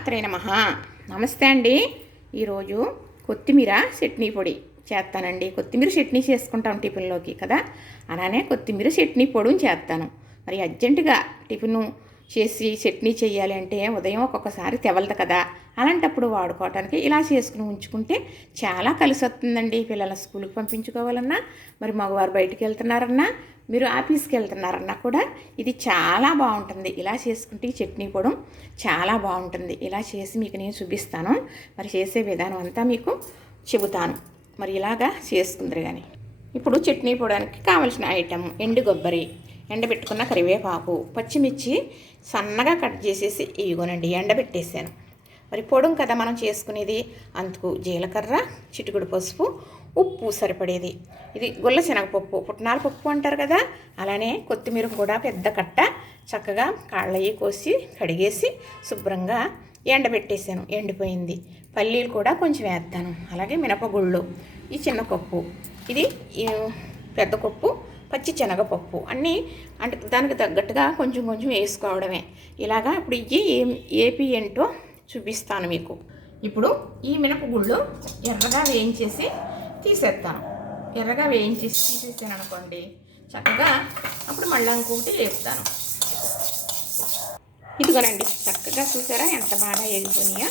శ్రీమాత్రే నమః. నమస్తే అండి. ఈరోజు కొత్తిమీర చట్నీ పొడి చేస్తానండి. కొత్తిమీర చట్నీ చేసుకుంటాం టిఫిన్లోకి కదా, అలానే కొత్తిమీర చట్నీ పొడిని చేస్తాను. మరి అర్జెంటుగా టిఫిన్ చేసి చట్నీ చేయాలి అంటే ఉదయం ఒక్కొక్కసారి తెవలదు కదా, అలాంటప్పుడు వాడుకోవటానికి ఇలా చేసుకుని ఉంచుకుంటే చాలా కలిసి వస్తుందండి. పిల్లల స్కూల్కి పంపించుకోవాలన్నా, మరి మగవారు బయటికి వెళ్తున్నారన్నా, మీరు ఆఫీస్కి వెళ్తున్నారన్నా కూడా ఇది చాలా బాగుంటుంది. ఇలా చేసుకుంటే ఈ చట్నీ పొడి చాలా బాగుంటుంది. ఇలా చేసి మీకు నేను చూపిస్తాను. మరి చేసే విధానం అంతా మీకు చెబుతాను. మరి ఇలాగా చేసుకుందరు కానీ. ఇప్పుడు చట్నీ పొడానికి కావలసిన ఐటెం ఎండు కొబ్బరి, ఎండబెట్టుకున్న కరివేపాకు, పచ్చిమిర్చి సన్నగా కట్ చేసేసి ఇవిగోనండి ఎండబెట్టేసాను. మరి పొడుం కదా మనం చేసుకునేది, అందుకు జీలకర్ర, చిటికుడు పసుపు, ఉప్పు సరిపడేది. ఇది గుల్ల శనగపప్పు, పుట్నాల పప్పు అంటారు కదా, అలానే కొత్తిమీర కూడా పెద్ద కట్ట చక్కగా కాళ్ళయి కోసి కడిగేసి శుభ్రంగా ఎండబెట్టేసాను. ఎండిపోయింది. పల్లీలు కూడా కొంచెం వేస్తాను. అలాగే మినపగుళ్ళు, ఈ చిన్న కప్పు, ఇది పెద్ద కప్పు పచ్చి శనగపప్పు, అన్నీ అంటే దానికి తగ్గట్టుగా కొంచెం కొంచెం వేసుకోవడమే. ఇలాగా ఇప్పుడు ఇవి ఏపీ ఏంటో చూపిస్తాను మీకు. ఇప్పుడు ఈ మినపగుళ్ళు ఎర్రగా వేయించేసి తీసేస్తాను. ఎర్రగా వేయించేసి తీసేసాను అనుకోండి, చక్కగా అప్పుడు మళ్ళీ ఇంకొకటి వేస్తాను. ఇదిగోనండి చక్కగా చూసారా ఎంత బాగా వేగిపోయినాయో.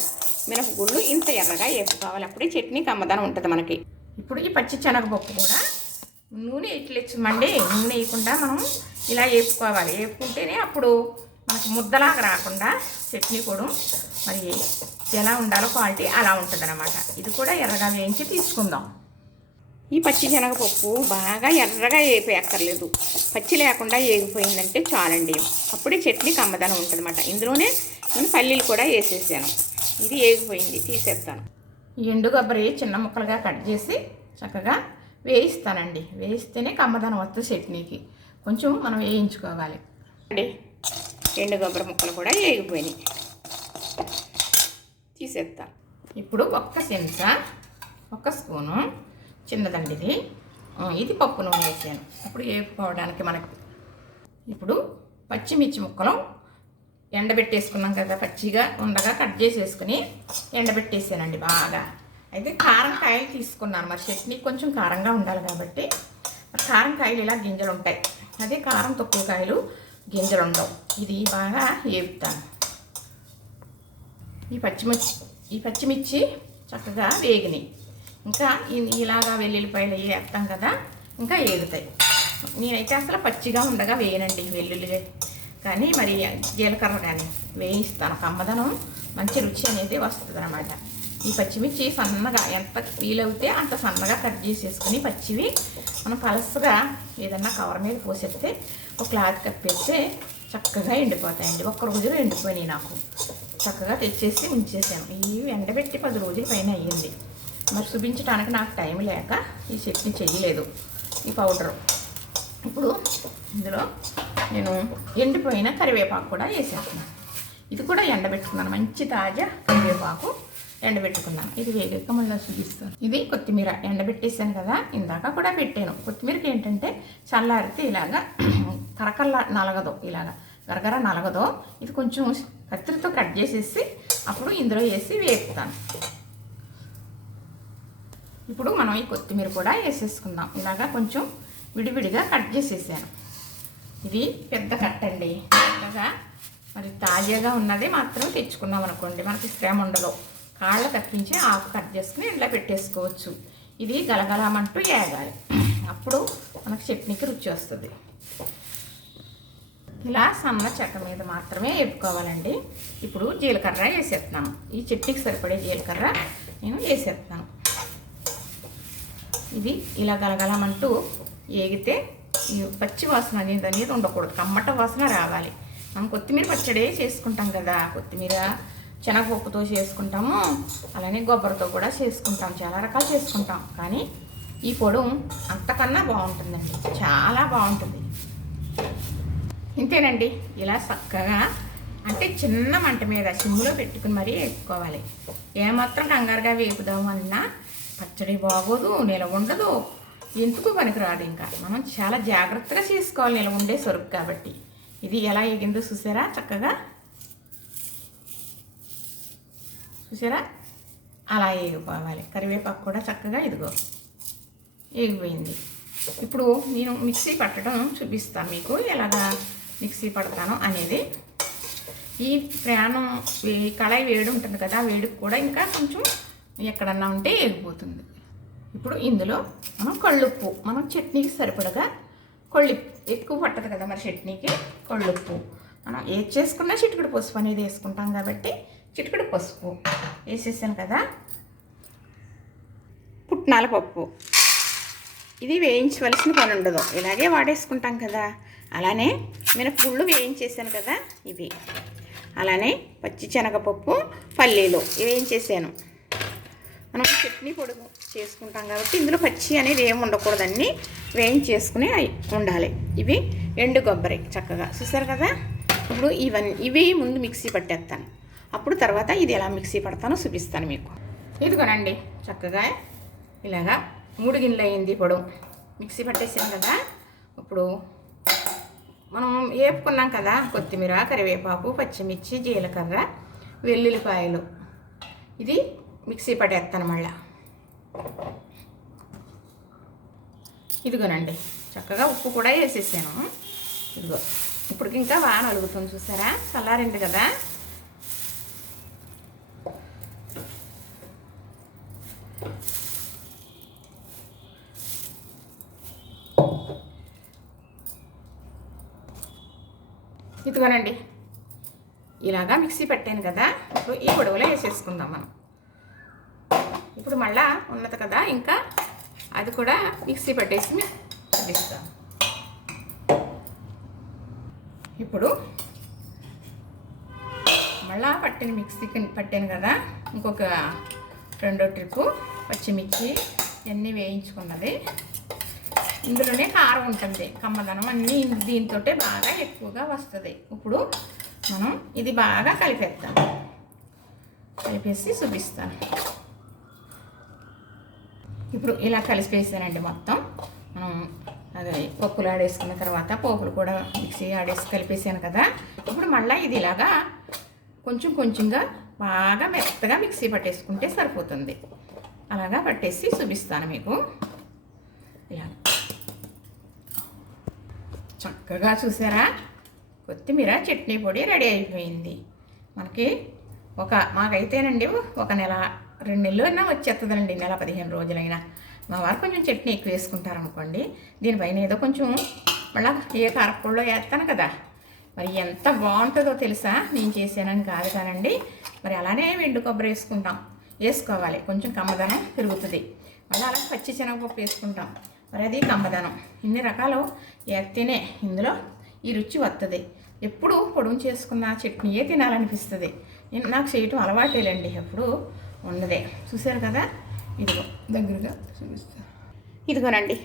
మినపగుళ్ళు ఇంత ఎర్రగా వేసుకోవాలి, అప్పుడే చట్నీ కమ్మదనం ఉంటుంది మనకి. ఇప్పుడు ఈ పచ్చి శనగపప్పు కూడా నూనె ఇట్లిచ్చమండి. నూనె వేయకుండా మనం ఇలా వేపుకోవాలి. వేపుకుంటేనే అప్పుడు మనకు ముద్దలాగా రాకుండా చట్నీ కూడా మరి ఎలా ఉండాలో క్వాలిటీ అలా ఉంటుంది అన్నమాట. ఇది కూడా ఎర్రగా వేయించి తీసుకుందాం. ఈ పచ్చి శనగపప్పు బాగా ఎర్రగా వేపేయక్కర్లేదు, పచ్చి లేకుండా వేగిపోయిందంటే చాలండి, అప్పుడే చట్నీ కమ్మదనం ఉంటుంది అన్నమాట. ఇందులోనే నేను పల్లీలు కూడా వేసేసాను. ఇది వేగిపోయింది, తీసేస్తాను. ఈ ఎండు కొబ్బరి చిన్న ముక్కలుగా కట్ చేసి చక్కగా వేయిస్తానండి. వేయిస్తేనే కమ్మదనం వస్తుంది చట్నీకి. కొంచెం మనం వేయించుకోవాలి అండి. ఎండు కొబ్బరి ముక్కలు కూడా వేగిపోయినాయి, తీసేస్తాను. ఇప్పుడు ఒక్క చెంచా, ఒక్క స్పూను చిన్నదండి ఇది పప్పు నూనె వేసాను. ఇప్పుడు వేపుకోవడానికి మనకు. ఇప్పుడు పచ్చిమిర్చి ముక్కలు ఎండబెట్టేసుకున్నాం కదా, పచ్చిగా ఉండగా కట్ చేసేసుకుని ఎండబెట్టేసానండి బాగా. అయితే కారం కాయలు తీసుకున్నాను. మరి చట్నీ కొంచెం కారంగా ఉండాలి కాబట్టి కారం కాయలు ఇలా గింజలు ఉంటాయి, అదే కారం తక్కువ కాయలు గింజలు ఉండవు. ఇది బాగా వేపుతాను. ఈ పచ్చిమిర్చి చక్కగా వేగినాయి. ఇంకా ఇలాగా వెల్లుల్లిపాయలు వేస్తాం కదా, ఇంకా వేగుతాయి. నేనైతే అసలు పచ్చిగా ఉండగా వేయనండి వెల్లుల్లి కానీ మరి జీలకర్ర కానీ వేయిస్తాను. కమ్మదనం మంచి రుచి అనేది వస్తుంది అన్నమాట. ఈ పచ్చిమిర్చి సన్నగా ఎంత వీలవుతే అంత సన్నగా కట్ చేసేసుకుని పచ్చివి మనం పలసగా ఏదన్నా కవర్ మీద పోసేస్తే ఒక క్లాత్ కప్పేస్తే చక్కగా ఎండిపోతాయండి. ఒక్క రోజులో ఎండిపోయినాయి నాకు. చక్కగా తెచ్చేసి ఉంచేసాను. ఇవి ఎండబెట్టి 10 రోజుల పైన అయ్యింది. మరి చూపించడానికి నాకు టైం లేక ఈ చట్నీ చెయ్యలేదు, ఈ పౌడరు. ఇప్పుడు ఇందులో నేను ఎండిపోయిన కరివేపాకు కూడా వేసేస్తున్నాను. ఇది కూడా ఎండబెట్టుకున్నాను, మంచి తాజా కరివేపాకు ఎండబెట్టుకున్నాను. ఇది వేగక్క మళ్ళీ చూపిస్తాను. ఇది కొత్తిమీర ఎండబెట్టేసాను కదా, ఇందాక కూడా పెట్టాను. కొత్తిమీరకి ఏంటంటే చల్లారితే ఇలాగా కరకల్లా నలగదో, ఇలాగా గరగర నలగదో. ఇది కొంచెం కత్తిరితో కట్ చేసేసి అప్పుడు ఇందులో వేసి వేపుతాను. ఇప్పుడు మనం ఈ కొత్తిమీర కూడా వేసేసుకుందాం. ఇలాగా కొంచెం విడివిడిగా కట్ చేసేసాను. ఇది పెద్ద కట్ అండి. ఇలాగా మరి తాజాగా ఉన్నది మాత్రం తెచ్చుకున్నాం అనుకోండి, మనకి శ్రమ ఉండదు. కాళ్ళ తప్పించి ఆకు కట్ చేసుకుని ఇంట్లో పెట్టేసుకోవచ్చు. ఇది గలగలమంటూ ఏగాలి, అప్పుడు మనకు చట్నీకి రుచి వస్తుంది. ఇలా సన్న చెక్క మీద మాత్రమే వేపుకోవాలండి. ఇప్పుడు జీలకర్ర వేసేస్తున్నాను. ఈ చట్నీకి సరిపడే జీలకర్ర నేను వేసేస్తున్నాను. ఇది ఇలా గలగలమంటూ ఏగితే ఈ పచ్చి వాసన అనేది ఉండకూడదు, కమ్మట వాసన రావాలి. మనం కొత్తిమీర పచ్చడి చేసుకుంటాం కదా, కొత్తిమీర శనగపప్పుతో చేసుకుంటాము, అలానే కొబ్బరితో కూడా చేసుకుంటాం, చాలా రకాలు చేసుకుంటాం. కానీ ఈ పొడి అంతకన్నా బాగుంటుందండి, చాలా బాగుంటుంది. ఇంతేనండి. ఇలా చక్కగా అంటే చిన్న మంట మీద సిమ్లో పెట్టుకుని మరీ వేసుకోవాలి. ఏమాత్రం కంగారుగా వేపుదాము అన్నా పచ్చడి బాగోదు, నిలవ ఉండదు, ఎందుకు పనికిరాదు. ఇంకా మనం చాలా జాగ్రత్తగా చేసుకోవాలి నిలవ ఉండే సరుకు కాబట్టి. ఇది ఎలా ఎగిందో చూసారా చక్కగా. చూసారా అలా వేగిపోవాలి. కరివేపాకు కూడా చక్కగా ఇదిగో వేగిపోయింది. ఇప్పుడు నేను మిక్సీ పట్టడం చూపిస్తాను మీకు, ఎలాగా మిక్సీ పడతాను అనేది. ఈ ప్రయాణం కళాయి వేడి ఉంటుంది కదా, వేడికి కూడా ఇంకా కొంచెం ఎక్కడన్నా ఉంటే వేగిపోతుంది. ఇప్పుడు ఇందులో మనం కళ్ళుప్పు, మనం చట్నీకి సరిపడగా ఎక్కువ పట్టదు కదా మరి చట్నీకి, కళ్ళుప్పు మనం ఏది చేసుకున్నా చిటికెడు పసుపు అనేది వేసుకుంటాం కాబట్టి చిటికెడు పసుపు వేసేసాను కదా. పుట్నాల పప్పు, ఇది వేయించవలసిన పని ఉండదు, ఇలాగే వాడేసుకుంటాం కదా. అలానే మినపగుళ్ళు వేయించేసాను కదా ఇవి. అలానే పచ్చి శనగపప్పు, పల్లీలు వేయించేసాను. మనం చట్నీ పొడి చేసుకుంటాం కాబట్టి ఇందులో పచ్చి అనేది ఏమి ఉండకూడదండి, వేయించేసుకుని ఉండాలి. ఇవి ఎండు కొబ్బరి చక్కగా చూసారు కదా. ఇప్పుడు ఇవి ముందు మిక్సీ పట్టేస్తాను, అప్పుడు తర్వాత ఇది ఎలా మిక్సీ పడతానో చూపిస్తాను మీకు. ఇదిగోనండి చక్కగా ఇలాగా 3 గిన్నెలు అయింది పొడవు మిక్సీ పట్టేసాను కదా. ఇప్పుడు మనం వేపుకున్నాం కదా కొత్తిమీర, కరివేపాకు, పచ్చిమిర్చి, జీలకర్ర, వెల్లుల్లిపాయలు, ఇది మిక్సీ పట్టేస్తాను మళ్ళా. ఇదిగోనండి చక్కగా ఉప్పు కూడా వేసేసాను. ఇదిగో ఇప్పుడు ఇంకా బాగా నలుగుతుంది చూసారా, చల్లారింది కదా. ఇదిగోనండి ఇలాగా మిక్సీ పెట్టాను కదా, ఇప్పుడు ఈ పొడవులో వేసేసుకుందాం మనం. ఇప్పుడు మళ్ళా ఉన్నది కదా, ఇంకా అది కూడా మిక్సీ పట్టేసి చూపిస్తాం. ఇప్పుడు మళ్ళా మిక్సీకి పట్టాను కదా, ఇంకొక 2వ ట్రిప్పు పచ్చిమిర్చి ఇవన్నీ వేయించుకున్నది. ఇందులోనే కారం ఉంటుంది, కమ్మదనం అన్నీ దీంతో బాగా ఎక్కువగా వస్తుంది. ఇప్పుడు మనం ఇది బాగా కలిపేస్తాం, కలిపేసి చూపిస్తాను. ఇప్పుడు ఇలా కలిపేసానండి మొత్తం. మనం అది పప్పులు ఆడేసుకున్న తర్వాత పోపులు కూడా మిక్సీ ఆడేసి కలిపేసాను కదా. ఇప్పుడు మళ్ళీ ఇది ఇలాగా కొంచెం కొంచెంగా బాగా మెత్తగా మిక్సీ పట్టేసుకుంటే సరిపోతుంది. అలాగా పట్టేసి చూపిస్తాను మీకు. ఇలా చక్కగా చూసారా, కొత్తిమీర చట్నీ పొడి రెడీ అయిపోయింది. మాకైతేనండి ఒక నెల 2 నెలలు అయినా వచ్చేస్తుందండి, నెల 15 రోజులైనా. మా వారు కొంచెం చట్నీ ఎక్కువ వేసుకుంటారనుకోండి, దీనిపైన ఏదో కొంచెం మళ్ళీ ఏ కారపొడిలో వేస్తాను కదా, మరి ఎంత బాగుంటుందో తెలుసా. నేను చేసానని కాదు కానండి, మరి అలానే ఎండు కొబ్బరి వేసుకోవాలి, కొంచెం కమ్మదనం పెరుగుతుంది. మళ్ళీ అలా పచ్చి శనగపప్పు వేసుకుంటాం, మరి అది కమ్మదనం. ఇన్ని రకాలు వేస్తేనే ఇందులో ఈ రుచి వస్తుంది. ఎప్పుడు పొడుము చేసుకున్న చట్నీయే తినాలనిపిస్తుంది. నాకు చేయటం అలవాటేలండి, ఎప్పుడు ఉన్నదే. చూసారు కదా, ఇదిగో దగ్గరగా చూపిస్తా. ఇదిగోనండి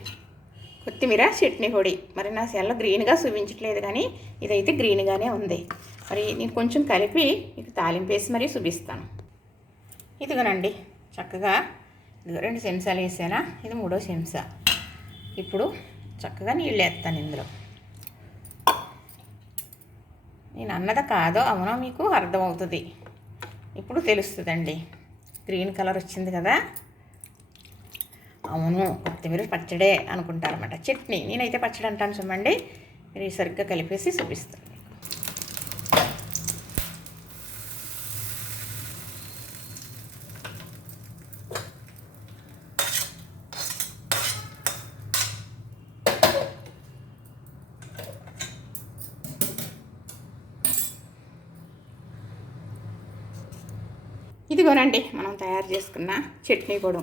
కొత్తిమీర చట్నీ పొడి. మరి నా సెల్లో గ్రీన్గా చూపించట్లేదు కానీ ఇదైతే గ్రీన్గానే ఉంది. మరి నేను కొంచెం కలిపి మీకు తాలింపు వేసి మరీ చూపిస్తాను. ఇదిగోనండి చక్కగా ఇదిగో 2 చెంచాలు వేసానా, ఇది 3వ చెంచా. ఇప్పుడు చక్కగా నీళ్ళు వేస్తాను ఇందులో. నేను అన్నది కాదో అవునో మీకు అర్థమవుతుంది, ఇప్పుడు తెలుస్తుందండి. గ్రీన్ కలర్ వచ్చింది కదా, అవును కొత్తిమీర పచ్చడే అనుకుంటారన్నమాట. చట్నీ నేనైతే పచ్చడి అంటాను చూడండి. మీరు సరిగ్గా కలిపేసి చూపిస్తాను. ఇదిగోనండి మనం తయారు చేసుకున్న చట్నీ పొడి.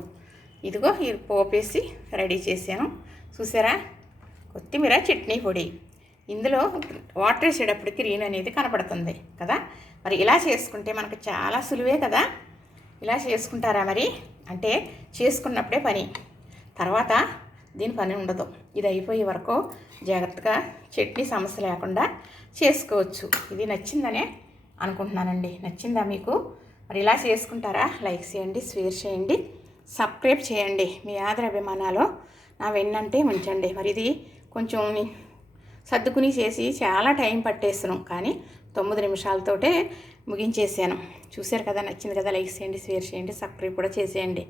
ఇదిగో ఈ పోపేసి రెడీ చేశాను చూసారా, కొత్తిమీర చట్నీ పొడి. ఇందులో వాటర్ వేసేటప్పటికి గ్రీన్ అనేది కనపడుతుంది కదా. మరి ఇలా చేసుకుంటే మనకు చాలా సులువే కదా. ఇలా చేసుకుంటారా మరి అంటే చేసుకున్నప్పుడే పని, తర్వాత దీని పని ఉండదు. ఇది అయిపోయే వరకు జాగ్రత్తగా చట్నీ సమస్య లేకుండా చేసుకోవచ్చు. ఇది నచ్చిందనే అనుకుంటున్నానండి. నచ్చిందా మీకు? మరి ఇలా చేసుకుంటారా? లైక్ చేయండి, షేర్ చేయండి, సబ్స్క్రైబ్ చేయండి. మీ ఆదర అభిమానాలు నా వెన్నంటే ఉంచండి. మరి ఇది కొంచెం సర్దుకుని చేసి చాలా టైం పట్టేస్తున్నాం, కానీ 9 నిమిషాలతోటే ముగించేసాను. చూశారు కదా, నచ్చింది కదా, లైక్ చేయండి, షేర్ చేయండి, సబ్స్క్రైబ్ కూడా చేసేయండి.